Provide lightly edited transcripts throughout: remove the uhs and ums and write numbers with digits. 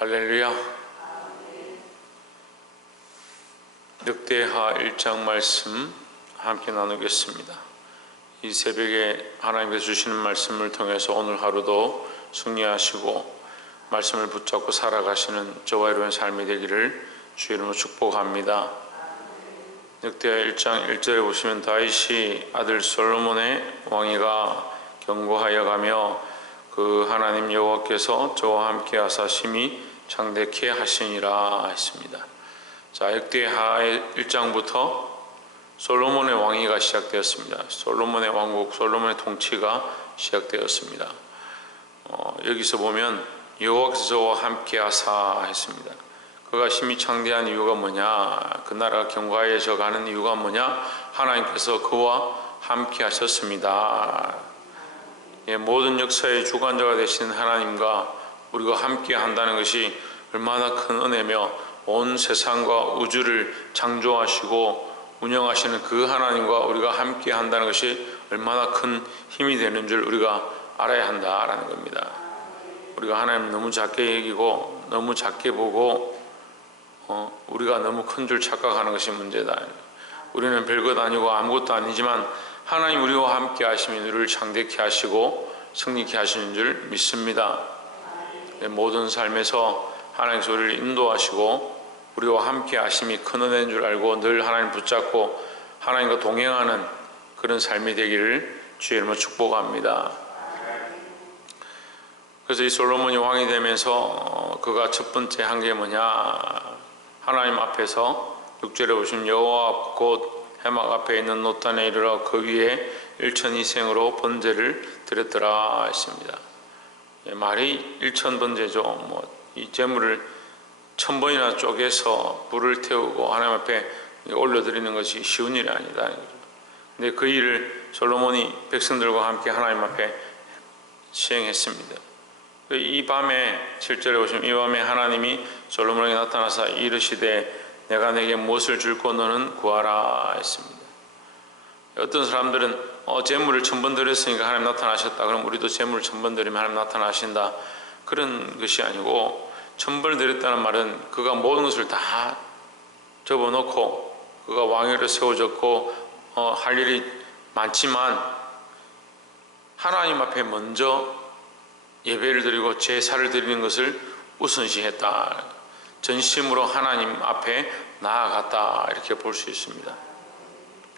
할렐루야. 늑대하 1장 말씀 함께 나누겠습니다. 이 새벽에 하나님께서 주시는 말씀을 통해서 오늘 하루도 승리하시고 말씀을 붙잡고 살아가시는 저와 여러분의 삶이 되기를 주의 이름으로 축복합니다. 늑대하 1장 1절에 보시면 다윗이 아들 솔로몬의 왕위가 경고하여 가며 그 하나님 여호와께서 저와 함께 하사 심히 창대케 하시니라 했습니다. 자, 늑대하 1장부터 솔로몬의 왕위가 시작되었습니다. 솔로몬의 왕국, 솔로몬의 통치가 시작되었습니다. 여기서 보면 여호와께서 저와 함께 하사 했습니다. 그가 심히 창대한 이유가 뭐냐? 그 나라가 경과해져 가는 이유가 뭐냐? 하나님께서 그와 함께 하셨습니다. 모든 역사의 주관자가 되시는 하나님과 우리가 함께 한다는 것이 얼마나 큰 은혜며 온 세상과 우주를 창조하시고 운영하시는 그 하나님과 우리가 함께 한다는 것이 얼마나 큰 힘이 되는 줄 우리가 알아야 한다라는 겁니다. 우리가 하나님 너무 작게 여기고 너무 작게 보고 우리가 너무 큰 줄 착각하는 것이 문제다. 우리는 별것 아니고 아무것도 아니지만 하나님 우리와 함께 하시면 우리를 창대케 하시고 승리케 하시는 줄 믿습니다. 모든 삶에서 하나님께서 우리를 인도하시고 우리와 함께 하심이 큰 은혜인 줄 알고 늘 하나님 붙잡고 하나님과 동행하는 그런 삶이 되기를 주의 이름으로 축복합니다. 그래서 이 솔로몬이 왕이 되면서 그가 첫 번째 한 게 뭐냐? 하나님 앞에서 6절에 보시면 여호와 곧 해막 앞에 있는 노탄에 이르러 그 위에 일천이생으로 번제를 드렸더라 했습니다. 말이 일천번제죠. 이 제물을 1000번이나 쪼개서 불을 태우고 하나님 앞에 올려드리는 것이 쉬운 일이 아니다. 근데 그 일을 솔로몬이 백성들과 함께 하나님 앞에 시행했습니다. 이 밤에 7절에 보시면 이 밤에 하나님이 솔로몬에게 나타나사 이르시되 내가 내게 무엇을 줄고 너는 구하라 했습니다. 어떤 사람들은 제물을 1000번 드렸으니까 하나님 나타나셨다. 그럼 우리도 제물을 1000번 드리면 하나님 나타나신다. 그런 것이 아니고 1000번을 드렸다는 말은 그가 모든 것을 다 접어놓고 그가 왕위를 세워졌고 할 일이 많지만 하나님 앞에 먼저 예배를 드리고 제사를 드리는 것을 우선시했다. 전심으로 하나님 앞에 나아갔다 이렇게 볼 수 있습니다.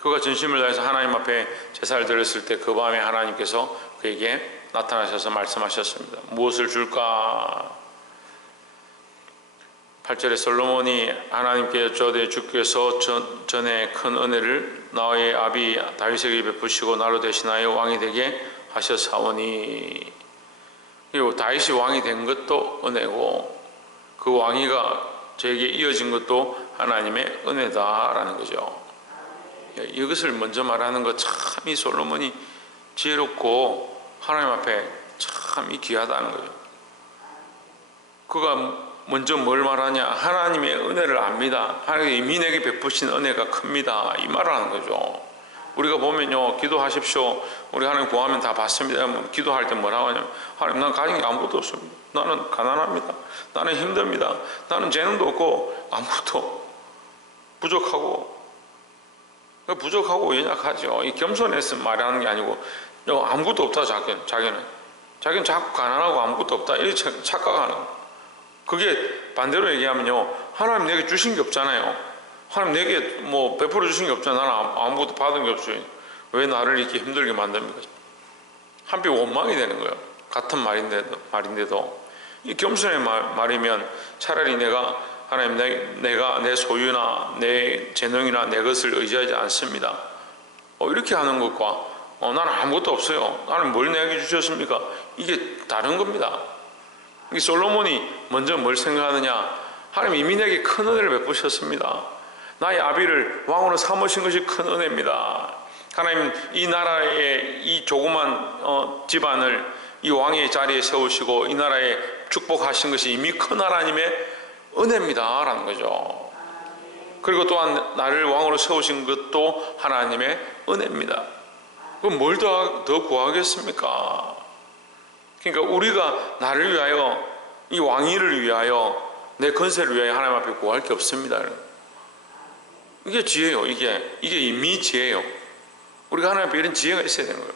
그가 전심을 다해서 하나님 앞에 제사를 드렸을 때 그 밤에 하나님께서 그에게 나타나셔서 말씀하셨습니다. 무엇을 줄까? 8절에 솔로몬이 하나님께 여쭈되 주께서 전에 큰 은혜를 나의 아비 다윗에게 베푸시고 나로 대신하여 왕이 되게 하셨사오니. 그리고 다윗이 왕이 된 것도 은혜고 그 왕위가 저에게 이어진 것도 하나님의 은혜다라는 거죠. 이것을 먼저 말하는 것 참 이 솔로몬이 지혜롭고 하나님 앞에 참 귀하다는 거죠. 그가 먼저 뭘 말하냐? 하나님의 은혜를 압니다. 하나님이 이미 내게 베푸신 은혜가 큽니다. 이 말을 하는 거죠. 우리가 보면요, 기도하십시오. 우리 하나님 구하면 다 받습니다. 기도할 때 뭐라고 하냐면 하나님 난 가진 게 아무것도 없습니다. 나는 가난합니다. 나는 힘듭니다. 나는 재능도 없고 아무것도 부족하고 연약하죠. 이 겸손해서 말하는 게 아니고 아무것도 없다. 자기는 자꾸 가난하고 아무것도 없다 이렇게 착각하는 거예요. 그게 반대로 얘기하면요, 하나님 내게 주신 게 없잖아요. 하나님 내게 베풀어 주신 게 없잖아. 나는 아무것도 받은 게 없어요. 왜 나를 이렇게 힘들게 만듭니까? 한편 원망이 되는 거예요. 같은 말인데도 이 겸손의 말이면 차라리 내가 하나님 내가 내 소유나 내 재능이나 내 것을 의지하지 않습니다. 이렇게 하는 것과 나는 아무것도 없어요. 나는 뭘 내게 주셨습니까? 이게 다른 겁니다. 이 솔로몬이 먼저 뭘 생각하느냐? 하나님 이미 내게 큰 은혜를 베푸셨습니다. 나의 아비를 왕으로 삼으신 것이 큰 은혜입니다. 하나님 이 나라의 이 조그만 집안을 이 왕의 자리에 세우시고 이 나라에 축복하신 것이 이미 큰 하나님의 은혜입니다 라는 거죠. 그리고 또한 나를 왕으로 세우신 것도 하나님의 은혜입니다. 그럼 뭘 더 구하겠습니까? 그러니까 우리가 나를 위하여 이 왕위를 위하여, 내 건세를 위하여 하나님 앞에 구할 게 없습니다. 이게 지혜예요. 이게 미지혜예요. 우리가 하나님 앞에 이런 지혜가 있어야 되는 거예요.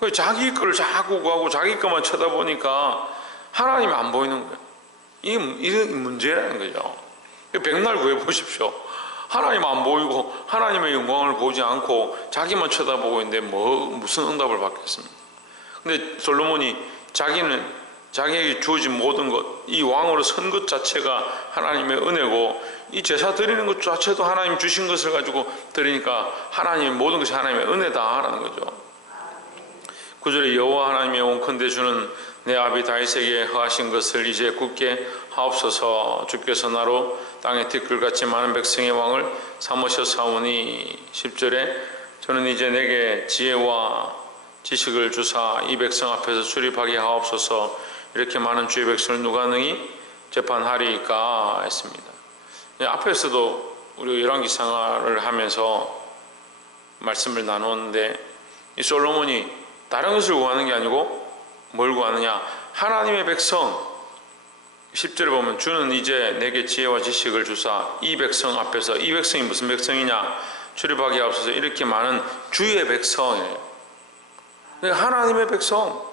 그 자기 거를 자꾸 구하고 자기 것만 쳐다보니까 하나님이 안 보이는 거예요. 이런 문제라는 거죠. 백날 구해 보십시오. 하나님 안 보이고 하나님의 영광을 보지 않고 자기만 쳐다보고 있는데 무슨 응답을 받겠습니까? 근데 솔로몬이 자기에게 주어진 모든 것, 이 왕으로 선 것 자체가 하나님의 은혜고, 이 제사 드리는 것 자체도 하나님 주신 것을 가지고 드리니까 하나님의 모든 것이 하나님의 은혜다라는 거죠. 9절에 여호와 하나님의 온컨대 주는 내 아비 다윗에게 허하신 것을 이제 굳게 하옵소서. 주께서 나로 땅에 티끌같이 많은 백성의 왕을 삼으셨사오니. 10절에 저는 이제 내게 지혜와 지식을 주사 이 백성 앞에서 출입하게 하옵소서. 이렇게 많은 주의 백성을 누가 능히 재판하리까 했습니다. 앞에서도 우리 열왕기상하를 하면서 말씀을 나누었는데, 이 솔로몬이 다른 것을 구하는 게 아니고 뭘 구하느냐? 하나님의 백성. 10절에 보면 주는 이제 내게 지혜와 지식을 주사 이 백성 앞에서, 이 백성이 무슨 백성이냐? 출입하게 하옵소서. 이렇게 많은 주의 백성이에요. 하나님의 백성,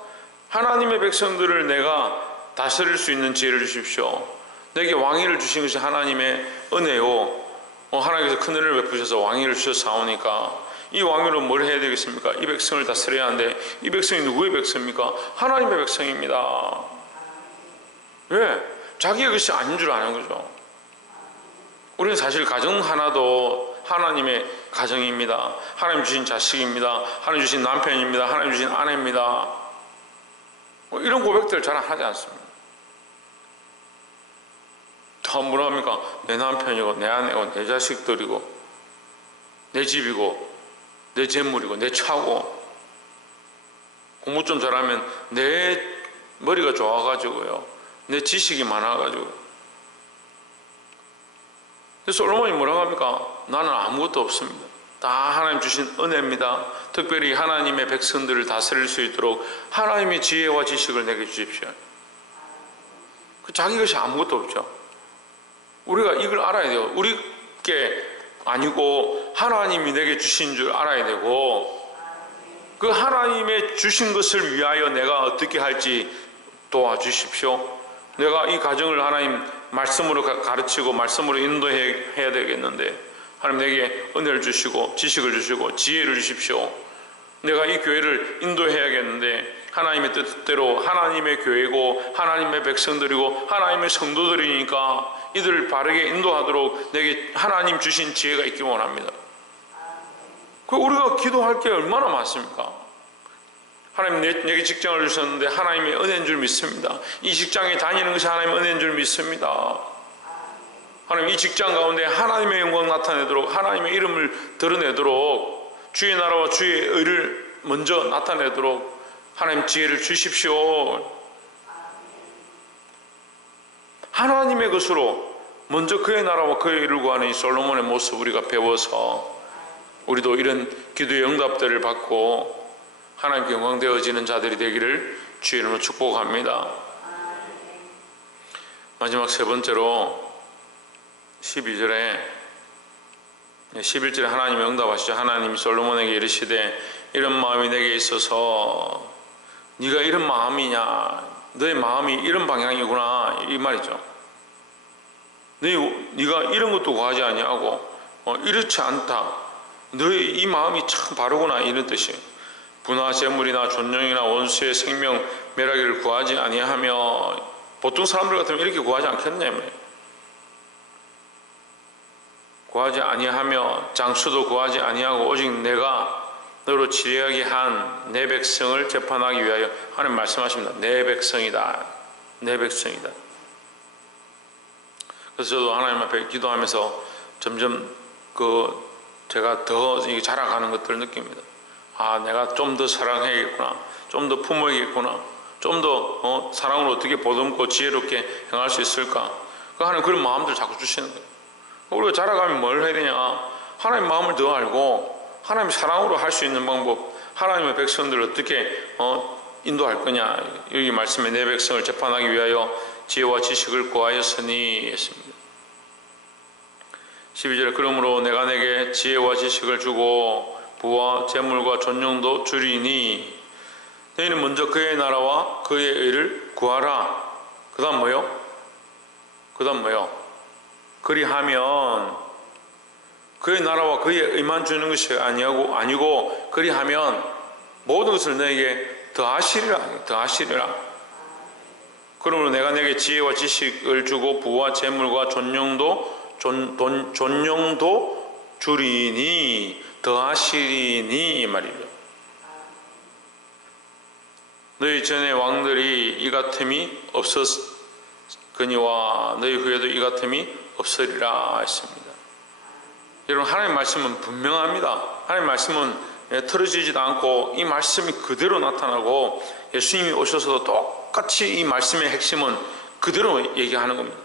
하나님의 백성들을 내가 다스릴 수 있는 지혜를 주십시오. 내게 왕위를 주신 것이 하나님의 은혜요, 하나님께서 큰 은혜를 베푸셔서 왕위를 주셔서 사오니까 이 왕위로 뭘 해야 되겠습니까? 이 백성을 다스려야 하는데, 이 백성이 누구의 백성입니까? 하나님의 백성입니다. 왜? 자기의 것이 아닌 줄 아는 거죠. 우리는 사실 가정 하나도 하나님의 가정입니다. 하나님 주신 자식입니다. 하나님 주신 남편입니다. 하나님 주신 아내입니다. 이런 고백들 잘 하지 않습니다. 다 뭐라 합니까? 내 남편이고 내 아내고 내 자식들이고 내 집이고 내 재물이고 내 차고, 공부 좀 잘하면 내 머리가 좋아가지고요, 내 지식이 많아가지고. 솔로몬이 뭐라고 합니까? 나는 아무것도 없습니다. 다 하나님 주신 은혜입니다. 특별히 하나님의 백성들을 다스릴 수 있도록 하나님의 지혜와 지식을 내게 주십시오. 자기 것이 아무것도 없죠. 우리가 이걸 알아야 돼요. 우리께 아니고 하나님이 내게 주신 줄 알아야 되고, 그 하나님의 주신 것을 위하여 내가 어떻게 할지 도와주십시오. 내가 이 가정을 하나님 말씀으로 가르치고 말씀으로 인도해야 되겠는데, 하나님 내게 은혜를 주시고 지식을 주시고 지혜를 주십시오. 내가 이 교회를 인도해야겠는데, 하나님의 뜻대로 하나님의 교회고 하나님의 백성들이고 하나님의 성도들이니까 이들을 바르게 인도하도록 내게 하나님 주신 지혜가 있기 원합니다. 우리가 기도할 게 얼마나 많습니까? 하나님 내게 직장을 주셨는데 하나님의 은혜인 줄 믿습니다. 이 직장에 다니는 것이 하나님의 은혜인 줄 믿습니다. 하나님 이 직장 가운데 하나님의 영광 나타내도록, 하나님의 이름을 드러내도록, 주의 나라와 주의 의를 먼저 나타내도록 하나님 지혜를 주십시오. 하나님의 것으로 먼저 그의 나라와 그의 의를 구하는 이 솔로몬의 모습 우리가 배워서 우리도 이런 기도의 응답들을 받고 하나님께 영광되어지는 자들이 되기를 주의 이름으로 축복합니다. 마지막 세 번째로 12절에 11절에 하나님이 응답하시죠. 하나님이 솔로몬에게 이르시되 이런 마음이 내게 있어서, 네가 이런 마음이냐, 너의 마음이 이런 방향이구나, 이 말이죠. 네가 이런 것도 구하지 아니하고 이렇지 않다, 너의 이 마음이 참 바르구나, 이런 뜻이에요. 부나 재물이나 존영이나 원수의 생명 멸하기를 구하지 아니하며, 보통 사람들 같으면 이렇게 구하지 않겠냐면, 구하지 아니하며 장수도 구하지 아니하고 오직 내가 너로 치리하게 한 내 백성을 재판하기 위하여. 하나님 말씀하십니다. 내 백성이다, 내 백성이다. 그래서 저도 하나님 앞에 기도하면서 점점 제가 더 자라가는 것들을 느낍니다. 아, 내가 좀 더 사랑해야겠구나, 좀 더 품어야겠구나, 좀 더 사랑으로 어떻게 보듬고 지혜롭게 행할 수 있을까. 하나님 그런 마음들 자꾸 주시는 거예요. 우리가 자라가면 뭘 해야 되냐, 하나님 마음을 더 알고 하나님 사랑으로 할 수 있는 방법, 하나님의 백성들을 어떻게 인도할 거냐? 여기 말씀에 내 백성을 재판하기 위하여 지혜와 지식을 구하였으니 했습니다. 12절에 그러므로 내가 내게 지혜와 지식을 주고 부와 재물과 존용도 주리니 너희는 먼저 그의 나라와 그의 의를 구하라. 그 다음 뭐요? 그리하면 그의 나라와 그의 의만 주는 것이 아니고 그리하면 모든 것을 너에게 더하시리라. 그러므로 내가 내게 지혜와 지식을 주고 부와 재물과 존용도 주리니 더하시리니 이 말이죠. 너희 전의 왕들이 이 같음이 없었거니와 너희 후에도 이 같음이 없으리라 했습니다. 여러분, 하나님의 말씀은 분명합니다. 하나님의 말씀은 틀어지지도 않고 이 말씀이 그대로 나타나고 예수님이 오셔서도 똑같이 이 말씀의 핵심은 그대로 얘기하는 겁니다.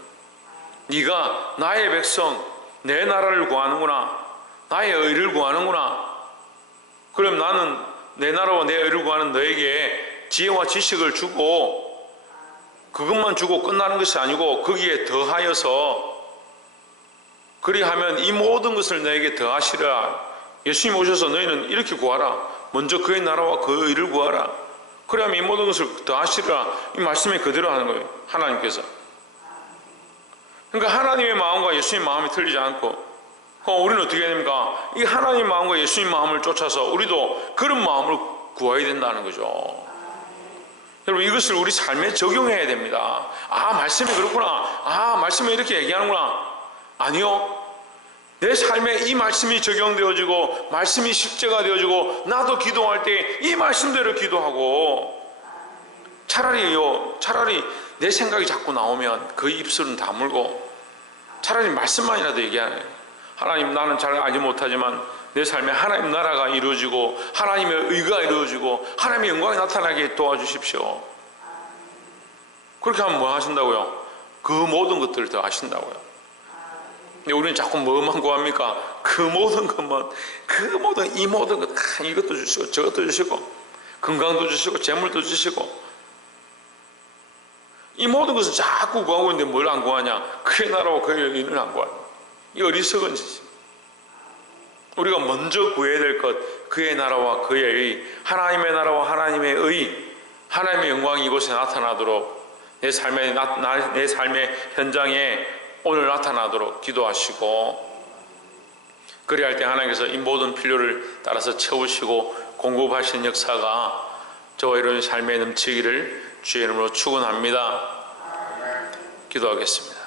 네가 나의 백성, 내 나라를 구하는구나, 나의 의를 구하는구나. 그럼 나는 내 나라와 내 의를 구하는 너에게 지혜와 지식을 주고 그것만 주고 끝나는 것이 아니고 거기에 더하여서 그리하면 이 모든 것을 너에게 더하시라. 예수님 오셔서 너희는 이렇게 구하라. 먼저 그의 나라와 그 의를 구하라. 그러면 이 모든 것을 더하시라. 이 말씀이 그대로 하는 거예요. 하나님께서. 그러니까 하나님의 마음과 예수님 마음이 틀리지 않고 우리는 어떻게 해야 됩니까? 이 하나님 마음과 예수님 마음을 쫓아서 우리도 그런 마음을 구해야 된다는 거죠. 여러분, 이것을 우리 삶에 적용해야 됩니다. 아, 말씀이 그렇구나. 아, 말씀이 이렇게 얘기하는구나. 아니요. 내 삶에 이 말씀이 적용되어지고 말씀이 실제가 되어지고 나도 기도할 때 이 말씀대로 기도하고 차라리 내 생각이 자꾸 나오면 그 입술은 다물고 차라리 말씀만이라도 얘기하네. 하나님, 나는 잘 알지 못하지만 내 삶에 하나님 나라가 이루어지고 하나님의 의가 이루어지고 하나님의 영광이 나타나게 도와주십시오. 그렇게 하면 뭐 하신다고요? 그 모든 것들을 더 하신다고요. 근데 우리는 자꾸 뭐만 구합니까? 그 모든 것만, 이 모든 것, 이것도 주시고 저것도 주시고 건강도 주시고 재물도 주시고 이 모든 것을 자꾸 구하고 있는데 뭘 안 구하냐? 그의 나라와 그의 의를 안 구하냐? 이 어리석은 짓이. 우리가 먼저 구해야 될 것, 그의 나라와 그의 의, 하나님의 나라와 하나님의 의, 하나님의 영광이 이곳에 나타나도록 내 삶의 현장에 오늘 나타나도록 기도하시고, 그리할 때 하나님께서 이 모든 필요를 따라서 채우시고 공급하시는 역사가 저와 이런 삶에 넘치기를 주의 이름으로 축원합니다. 기도하겠습니다.